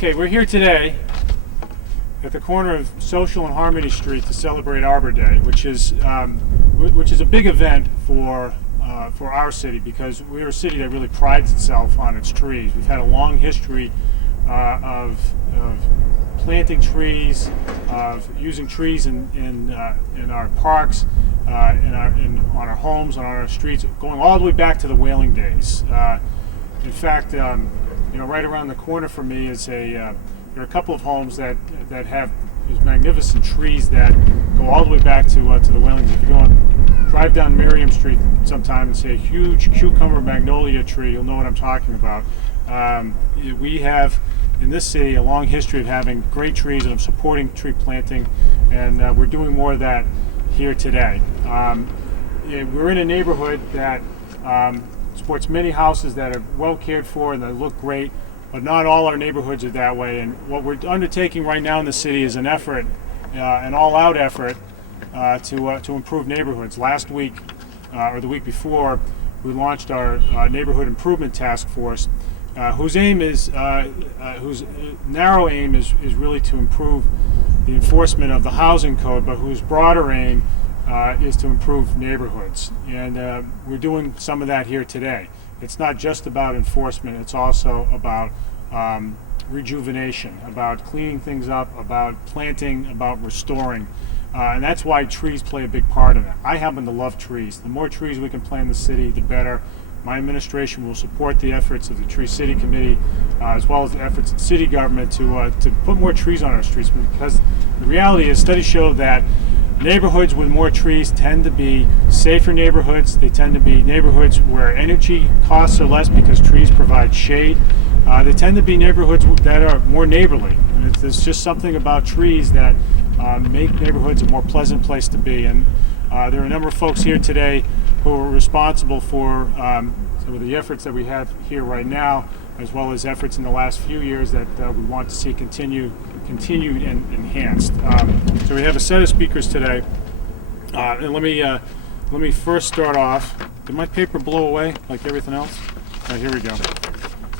Okay, we're here today at the corner of Social and Harmony Street to celebrate Arbor Day, which is a big event for our city because we're a city that really prides itself on its trees. We've had a long history of planting trees, of using trees in our parks, on our homes, on our streets, going all the way back to the whaling days. In fact, right around the corner from me is there are a couple of homes that have these magnificent trees that go all the way back to the whalings. If you drive down Miriam Street sometime and see a huge cucumber magnolia tree, you'll know what I'm talking about. We have in this city a long history of having great trees and of supporting tree planting, and we're doing more of that here today. We're in a neighborhood that supports many houses that are well cared for and that look great, but not all our neighborhoods are that way. And what we're undertaking right now in the city is an effort, an all-out effort to improve neighborhoods. Last week, or the week before, we launched our neighborhood improvement task force, whose narrow aim is really to improve the enforcement of the housing code, but whose broader aim is to improve neighborhoods. And we're doing some of that here today. It's not just about enforcement, it's also about rejuvenation, about cleaning things up, about planting, about restoring. And that's why trees play a big part in it. I happen to love trees. The more trees we can plant in the city, the better. My administration will support the efforts of the Tree City Committee, as well as the efforts of city government to put more trees on our streets, because the reality is studies show that neighborhoods with more trees tend to be safer neighborhoods. They tend to be neighborhoods where energy costs are less because trees provide shade. They tend to be neighborhoods that are more neighborly. And there's just something about trees that make neighborhoods a more pleasant place to be. And there are a number of folks here today who are responsible for some of the efforts that we have here right now, as well as efforts in the last few years that we want to see continued and enhanced. So we have a set of speakers today, and let me first start off. Did my paper blow away like everything else? All right, here we go.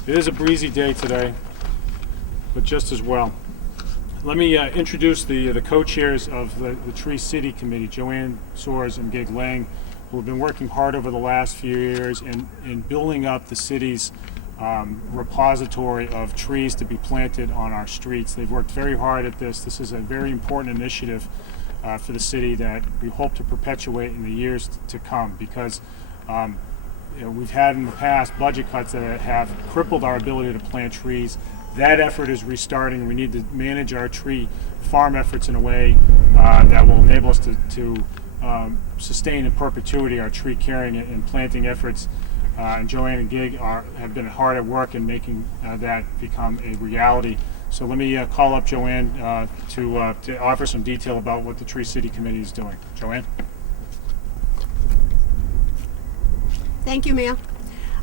It is a breezy day today, but just as well. Let me introduce the co-chairs of the Tree City Committee, Joanne Soares and Gig Lang, who have been working hard over the last few years in building up the city's repository of trees to be planted on our streets. They've worked very hard at this. This is a very important initiative for the city that we hope to perpetuate in the years to come, because we've had in the past budget cuts that have crippled our ability to plant trees. That effort is restarting. We need to manage our tree farm efforts in a way that will enable us to sustain in perpetuity our tree caring and planting efforts. And Joanne and Gig have been hard at work in making that become a reality. So let me call up Joanne to offer some detail about what the Tree City Committee is doing. Joanne? Thank you, Mayor.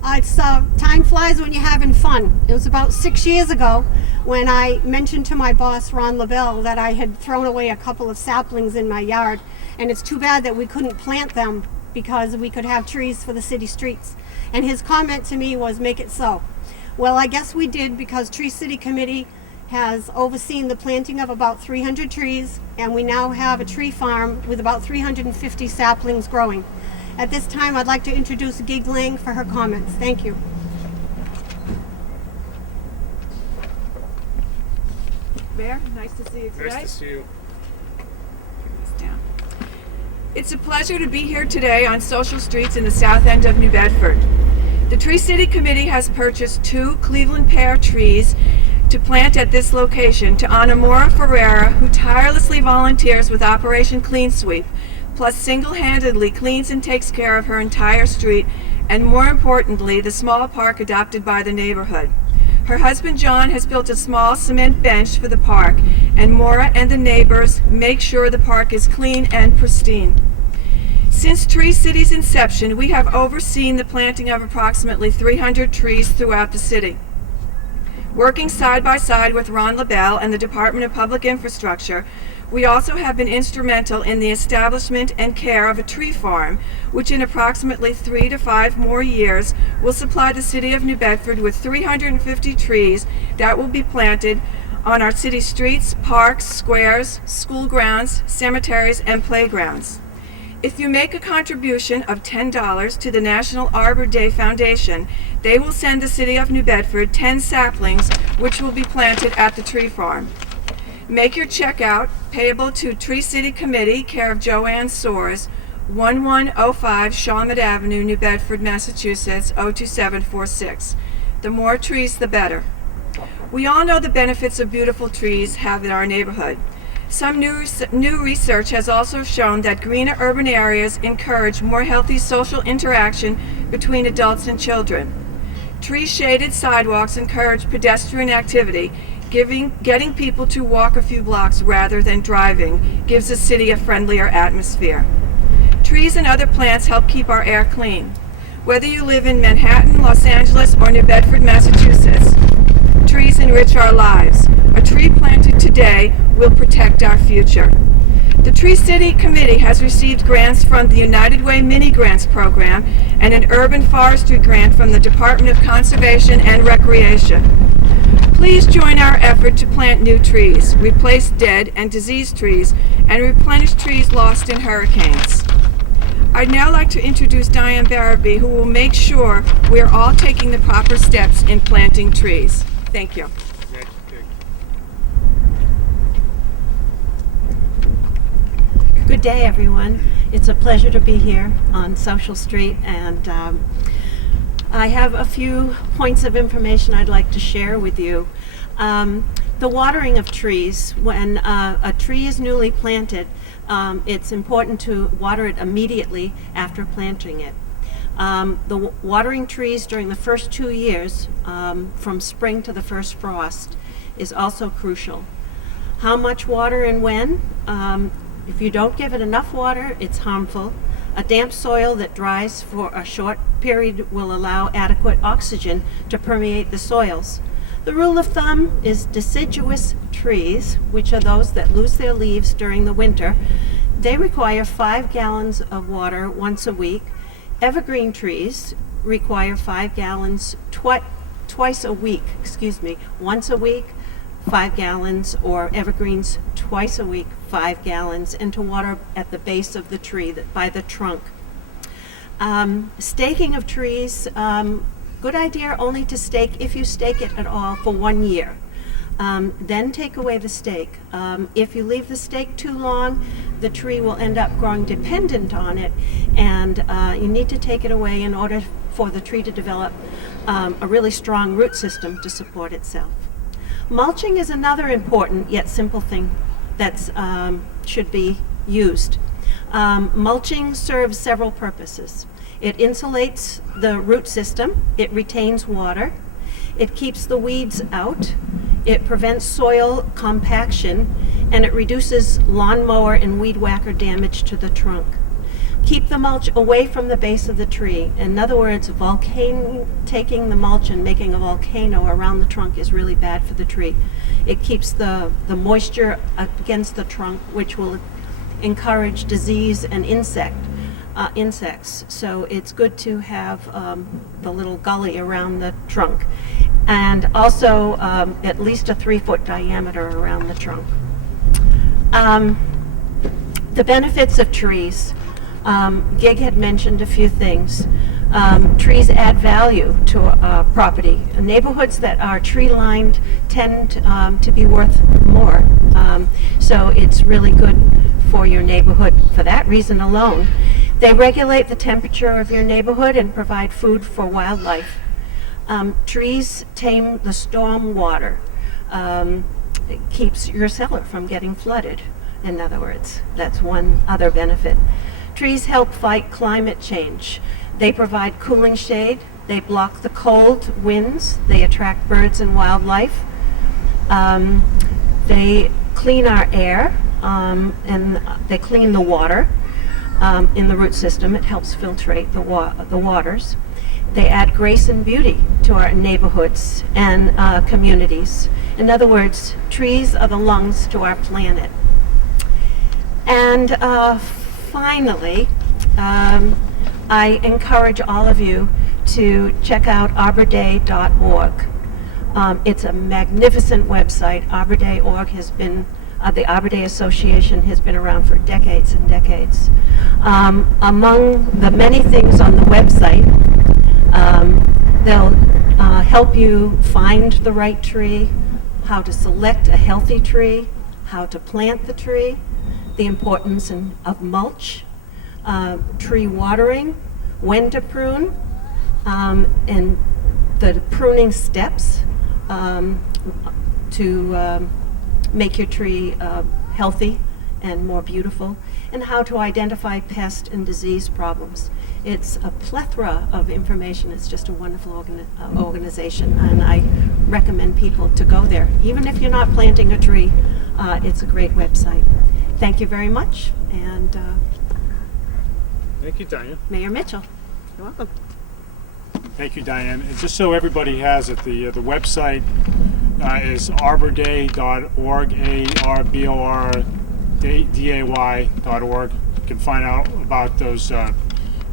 Time flies when you're having fun. It was about 6 years ago when I mentioned to my boss, Ron LaBelle, that I had thrown away a couple of saplings in my yard, and it's too bad that we couldn't plant them because we could have trees for the city streets. And his comment to me was, make it so. Well, I guess we did, because Tree City Committee has overseen the planting of about 300 trees, and we now have a tree farm with about 350 saplings growing. At this time, I'd like to introduce Gig Lang for her comments. Thank you. Mayor, nice to see you today. Nice to see you. Turn this down. It's a pleasure to be here today on Social Streets in the south end of New Bedford. The Tree City Committee has purchased 2 Cleveland pear trees to plant at this location to honor Maura Ferreira, who tirelessly volunteers with Operation Clean Sweep, plus single-handedly cleans and takes care of her entire street, and more importantly, the small park adopted by the neighborhood. Her husband John has built a small cement bench for the park, and Maura and the neighbors make sure the park is clean and pristine. Since Tree City's inception, we have overseen the planting of approximately 300 trees throughout the city. Working side by side with Ron LaBelle and the Department of Public Infrastructure, we also have been instrumental in the establishment and care of a tree farm, which in approximately 3 to 5 more years will supply the City of New Bedford with 350 trees that will be planted on our city streets, parks, squares, school grounds, cemeteries, and playgrounds. If you make a contribution of $10 to the National Arbor Day Foundation, they will send the City of New Bedford 10 saplings which will be planted at the tree farm. Make your check out, payable to Tree City Committee, care of Joanne Soares, 1105 Shawmut Avenue, New Bedford, Massachusetts, 02746. The more trees, the better. We all know the benefits of beautiful trees have in our neighborhood. Some new research has also shown that greener urban areas encourage more healthy social interaction between adults and children. Tree-shaded sidewalks encourage pedestrian activity, getting people to walk a few blocks rather than driving gives the city a friendlier atmosphere. Trees and other plants help keep our air clean. Whether you live in Manhattan, Los Angeles, or New Bedford, Massachusetts, trees enrich our lives. A tree planted today will protect our future. The Tree City Committee has received grants from the United Way Mini Grants Program and an urban forestry grant from the Department of Conservation and Recreation. Please join our effort to plant new trees, replace dead and diseased trees, and replenish trees lost in hurricanes. I'd now like to introduce Diane Barabee, who will make sure we are all taking the proper steps in planting trees. Thank you. Good day, everyone. It's a pleasure to be here on Social Street, and I have a few points of information I'd like to share with you. The watering of trees. When a tree is newly planted, it's important to water it immediately after planting it. The watering trees during the first 2 years, from spring to the first frost, is also crucial. How much water and when? If you don't give it enough water, it's harmful. A damp soil that dries for a short period will allow adequate oxygen to permeate the soils. The rule of thumb is deciduous trees, which are those that lose their leaves during the winter. They require 5 gallons of water once a week. Evergreen trees require 5 gallons twice a week, once a week, 5 gallons, or evergreens twice a week, 5 gallons, and to water at the base of the tree, by the trunk. Staking of trees, good idea only to stake, if you stake it at all, for 1 year. Then take away the stake. If you leave the stake too long, the tree will end up growing dependent on it, and you need to take it away in order for the tree to develop a really strong root system to support itself. Mulching is another important yet simple thing that should be used. Mulching serves several purposes. It insulates the root system, it retains water, it keeps the weeds out, it prevents soil compaction, and it reduces lawnmower and weed whacker damage to the trunk. Keep the mulch away from the base of the tree. In other words, taking the mulch and making a volcano around the trunk is really bad for the tree. It keeps the moisture against the trunk, which will encourage disease and insects. So it's good to have the little gully around the trunk, and also at least a 3-foot diameter around the trunk. The benefits of trees. Gig had mentioned a few things. Trees add value to property. Neighborhoods that are tree-lined tend to be worth more. So it's really good for your neighborhood for that reason alone. They regulate the temperature of your neighborhood and provide food for wildlife. Trees tame the storm water. It keeps your cellar from getting flooded, in other words. That's one other benefit. Trees help fight climate change. They provide cooling shade. They block the cold winds. They attract birds and wildlife. They clean our air, and they clean the water in the root system. It helps filtrate the waters. They add grace and beauty to our neighborhoods and communities. In other words, trees are the lungs to our planet. And finally, I encourage all of you to check out arborday.org. It's a magnificent website. Arbor Day.org has been, the Arbor Day Association has been around for decades and decades. Among the many things on the website, they'll help you find the right tree, how to select a healthy tree, how to plant the tree, the importance of mulch, tree watering, when to prune, and the pruning steps to make your tree healthy and more beautiful, and how to identify pest and disease problems. It's a plethora of information. It's just a wonderful organization, and I recommend people to go there. Even if you're not planting a tree, it's a great website. Thank you very much, and Thank you, Diane. Mayor Mitchell. You're welcome. Thank you, Diane. And just so everybody has it, the website is arborday.org, ARBORDAY.org. You can find out about those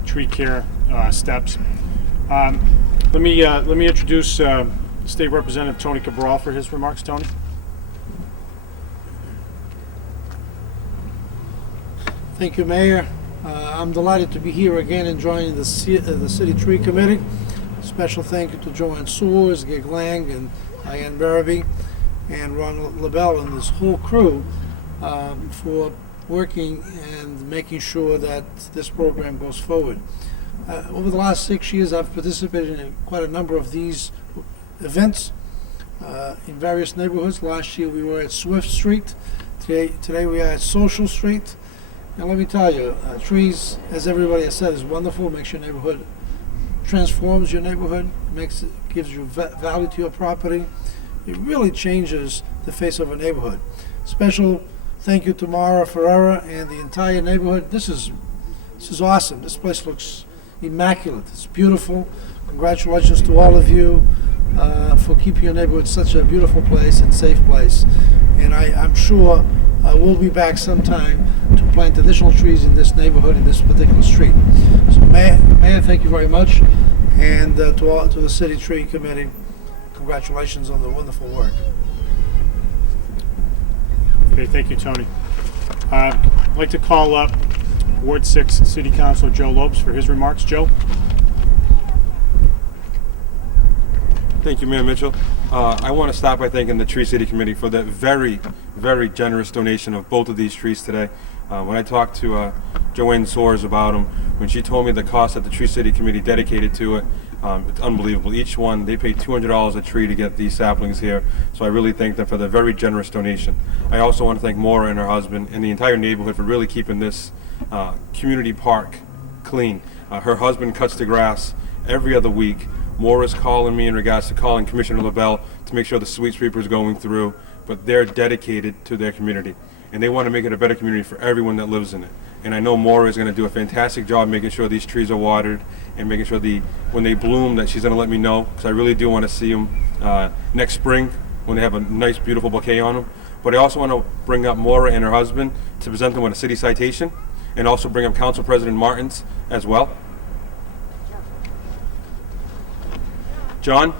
tree care steps. Let me introduce State Representative Tony Cabral for his remarks. Tony. Thank you, Mayor. I'm delighted to be here again and joining the City Tree Committee. Special thank you to Joanne Sewers, Gig Lang, and Diane Barabee, and Ron LaBelle and this whole crew for working and making sure that this program goes forward. Over the last 6 years, I've participated in quite a number of these events in various neighborhoods. Last year we were at Swift Street. Today we are at Social Street. And let me tell you, trees, as everybody has said, is wonderful. Makes your neighborhood, transforms your neighborhood, gives you value to your property. It really changes the face of a neighborhood. Special thank you to Maura Ferreira and the entire neighborhood. This is awesome. This place looks immaculate. It's beautiful. Congratulations to all of you for keeping your neighborhood such a beautiful place and safe place. And I'm sure we'll be back sometime to plant additional trees in this neighborhood, in this particular street. So Mayor, thank you very much. And to the City Tree Committee, congratulations on the wonderful work. Okay, thank you, Tony. I'd like to call up Ward 6 City Councilor Joe Lopes for his remarks. Joe? Thank you, Mayor Mitchell. I want to start by thanking the Tree City Committee for the very, very generous donation of both of these trees today. When I talked to Joanne Soares about them, when she told me the cost that the Tree City Committee dedicated to it, it's unbelievable. Each one, they paid $200 a tree to get these saplings here, so I really thank them for the very generous donation. I also want to thank Maura and her husband and the entire neighborhood for really keeping this community park clean. Her husband cuts the grass every other week. Maura's calling me in regards to calling Commissioner LaBelle to make sure the street sweeper is going through, but they're dedicated to their community, and they want to make it a better community for everyone that lives in it. And I know Maura is going to do a fantastic job making sure these trees are watered and making sure when they bloom that she's going to let me know, because I really do want to see them next spring when they have a nice, beautiful bouquet on them. But I also want to bring up Maura and her husband to present them with a city citation, and also bring up Council President Martins as well. John?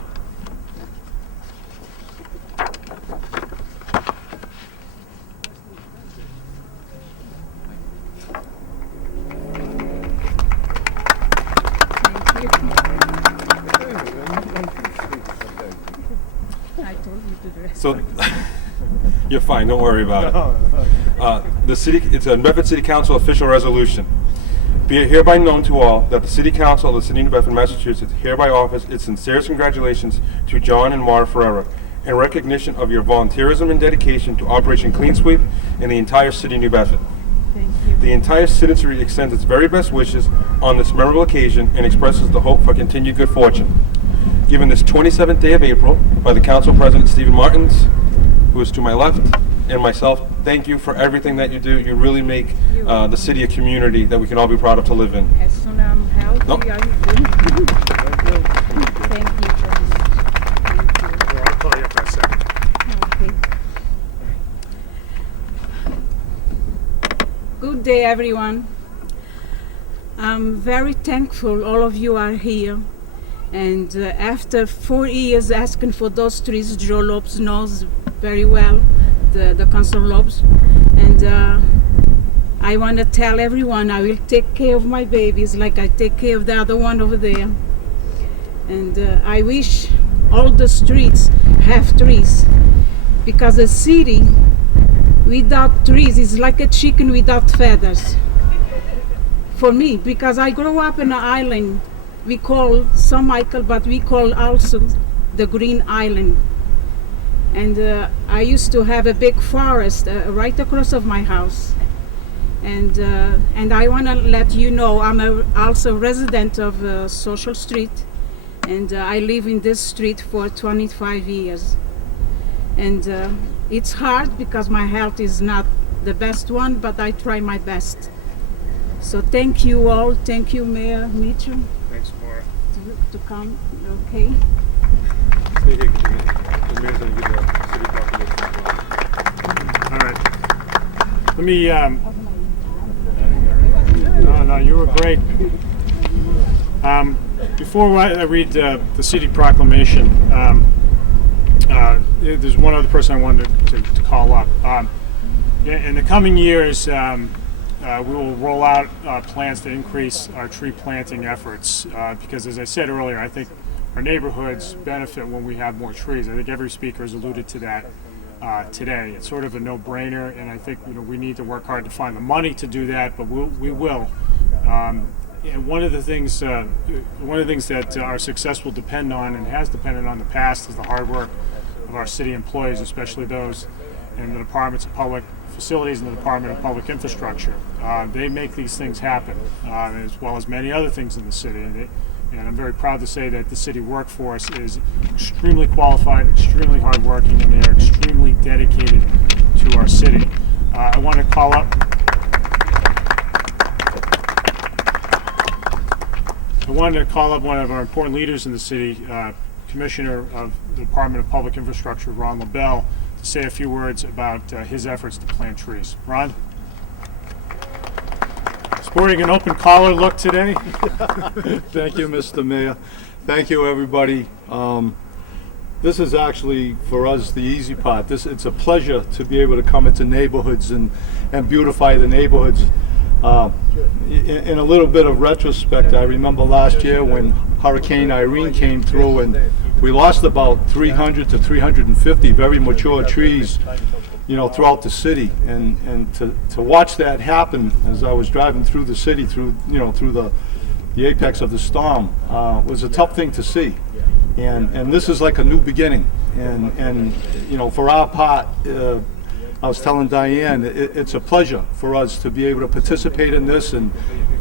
So, you're fine, don't worry about it. It's a Bedford City Council official resolution. Be it hereby known to all that the City Council of the City of New Bedford, Massachusetts hereby offers its sincerest congratulations to John and Maura Ferreira in recognition of your volunteerism and dedication to Operation Clean Sweep and the entire City of New Bedford. Thank you. The entire citizenry extends its very best wishes on this memorable occasion and expresses the hope for continued good fortune. Given this 27th day of April by the Council President Stephen Martins, who is to my left, and myself, thank you for everything that you do. You really make the city a community that we can all be proud of to live in. As soon as I'm healthy, Nope. are you good? Thank you very much. Thank you. Well, I'll call you up in a second. Okay. Good day, everyone. I'm very thankful all of you are here. And after 4 years asking for those trees, Joe Lopes knows very well, the Council Lopes. And I want to tell everyone I will take care of my babies like I take care of the other one over there. And I wish all the streets have trees, because a city without trees is like a chicken without feathers. For me, because I grew up in an island, we call St. Michael, but we call also the Green Island. And I used to have a big forest right across of my house. And I want to let you know I'm also a resident of Social Street, and I live in this street for 25 years. And it's hard because my health is not the best one, but I try my best. So thank you all. Thank you, Mayor Mitchell, Thanks, Maura. to come. Okay. Stay here, 'cause the mayor's gonna give the city proclamation. All right. Let me, no, you were great. Before I read the city proclamation, there's one other person I wanted to call up. In the coming years, we will roll out plans to increase our tree planting efforts because, as I said earlier, I think our neighborhoods benefit when we have more trees. I think every speaker has alluded to that today. It's sort of a no-brainer, and I think we need to work hard to find the money to do that, but we will. And one of the things that our success will depend on, and has depended on in the past, is the hard work of our city employees, especially those in the Departments of Public Facilities and the Department of Public Infrastructure. They make these things happen, as well as many other things in the city. And I'm very proud to say that the city workforce is extremely qualified, extremely hardworking, and they are extremely dedicated to our city. I want to call up one of our important leaders in the city, Commissioner of the Department of Public Infrastructure, Ron LaBelle, to say a few words about his efforts to plant trees. Ron? Sporting an open collar look today. Thank you, Mr. Mayor. Thank you, everybody. This is actually, for us, the easy part. It's a pleasure to be able to come into neighborhoods and beautify the neighborhoods. In a little bit of retrospect, I remember last year when Hurricane Irene came through and we lost about 300 to 350 very mature trees, throughout the city. And to watch that happen as I was driving through the city, through the apex of the storm, was a tough thing to see. And this is like a new beginning. And for our part, I was telling Diane, it's a pleasure for us to be able to participate in this and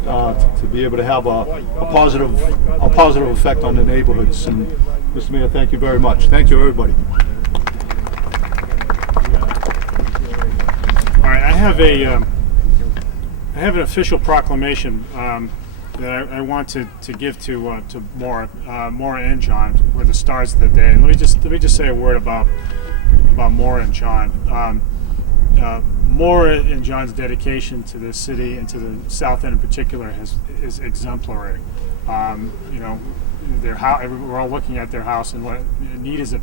to be able to have a positive effect on the neighborhoods. And Mr. Mayor, thank you very much. Thank you, everybody. All right, I have an official proclamation that I want to give to Maura and John, who are the stars of the day. And let me just say a word about Maura and John. Maura and John's dedication to the city and to the South End in particular is exemplary. We're all looking at their house, and what neat as a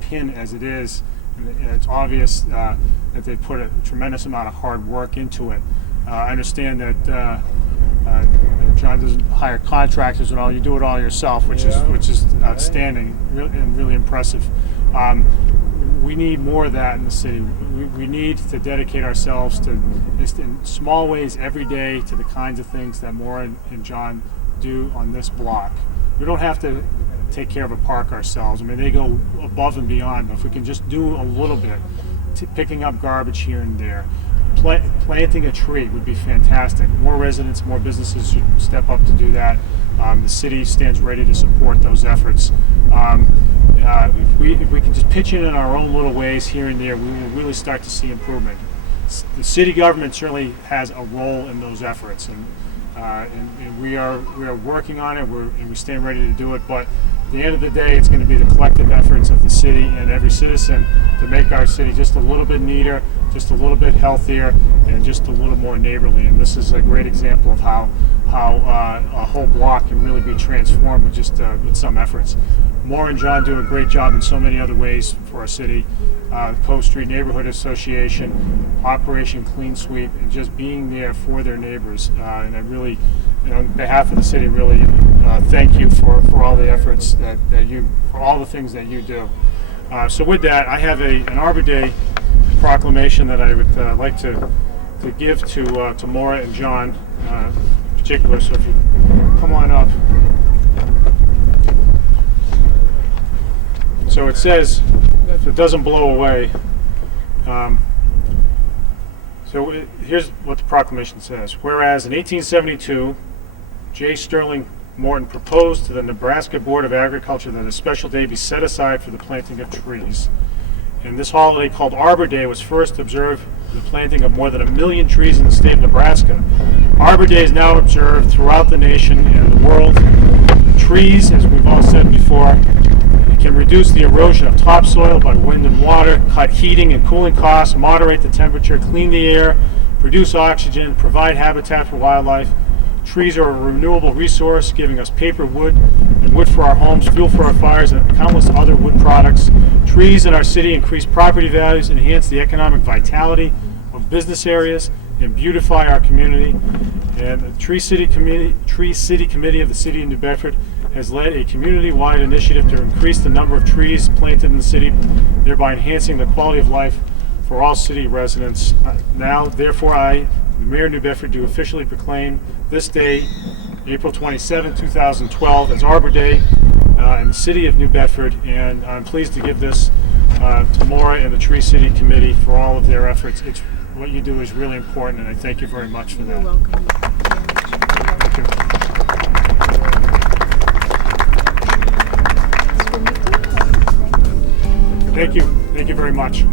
pin as it is, and it's obvious that they put a tremendous amount of hard work into it. I understand that John doesn't hire contractors and all; you do it all yourself, which is outstanding and really impressive. We need more of that in the city. We need to dedicate ourselves to, just in small ways every day, to the kinds of things that Maura and John do on this block. We don't have to take care of a park ourselves. I mean, they go above and beyond. But if we can just do a little bit, picking up garbage here and there, planting a tree would be fantastic. More residents, more businesses should step up to do that. The city stands ready to support those efforts. If we can just pitch in our own little ways here and there, we will really start to see improvement. The city government certainly has a role in those efforts, and And we are working on it. We stand ready to do it. But at the end of the day, it's going to be the collective efforts of the city and every citizen to make our city just a little bit neater, just a little bit healthier, and just a little more neighborly. And this is a great example of how a whole block can really be transformed with just with some efforts. Maura and John do a great job in so many other ways for our city. Cove Street Neighborhood Association, Operation Clean Sweep, and just being there for their neighbors. And I really, on behalf of the city, really thank you for all the efforts that you, for all the things that you do. So with that, I have an Arbor Day proclamation that I would like to give to Maura and John in particular. So if you come on up. So it says, if it doesn't blow away, here's what the proclamation says. Whereas in 1872, J. Sterling Morton proposed to the Nebraska Board of Agriculture that a special day be set aside for the planting of trees. And this holiday, called Arbor Day, was first observed for the planting of more than 1 million trees in the state of Nebraska. Arbor Day is now observed throughout the nation and the world. Trees, as we've all said before, can reduce the erosion of topsoil by wind and water, cut heating and cooling costs, moderate the temperature, clean the air, produce oxygen, provide habitat for wildlife. Trees are a renewable resource, giving us paper, wood, and wood for our homes, fuel for our fires, and countless other wood products. Trees in our city increase property values, enhance the economic vitality of business areas, and beautify our community. And the Tree City Committee of the City of New Bedford has led a community-wide initiative to increase the number of trees planted in the city, thereby enhancing the quality of life for all city residents. Now, therefore, I, the Mayor of New Bedford, do officially proclaim this day, April 27, 2012, as Arbor Day in the City of New Bedford, and I'm pleased to give this to Maura and the Tree City Committee for all of their efforts. What you do is really important, and I thank you very much for that. You're welcome. Thank you. Thank you. Thank you very much.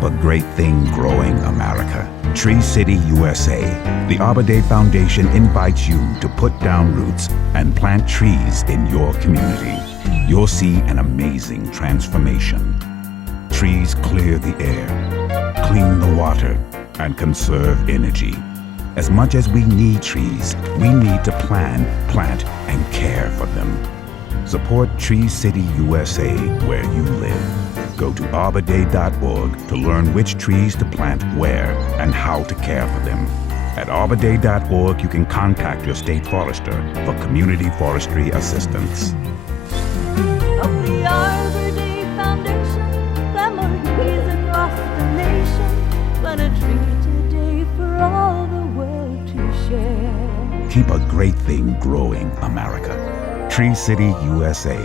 Keep a great thing growing, America. Tree City, USA. The Arbor Day Foundation invites you to put down roots and plant trees in your community. You'll see an amazing transformation. Trees clear the air, clean the water, and conserve energy. As much as we need trees, we need to plan, plant, and care for them. Support Tree City, USA, where you live. Go to arborday.org to learn which trees to plant where and how to care for them. At arborday.org, you can contact your state forester for community forestry assistance. Of the Arbor Day Foundation, families across the nation, plant a tree today for all the world to share. Keep a great thing growing, America. Tree City, USA.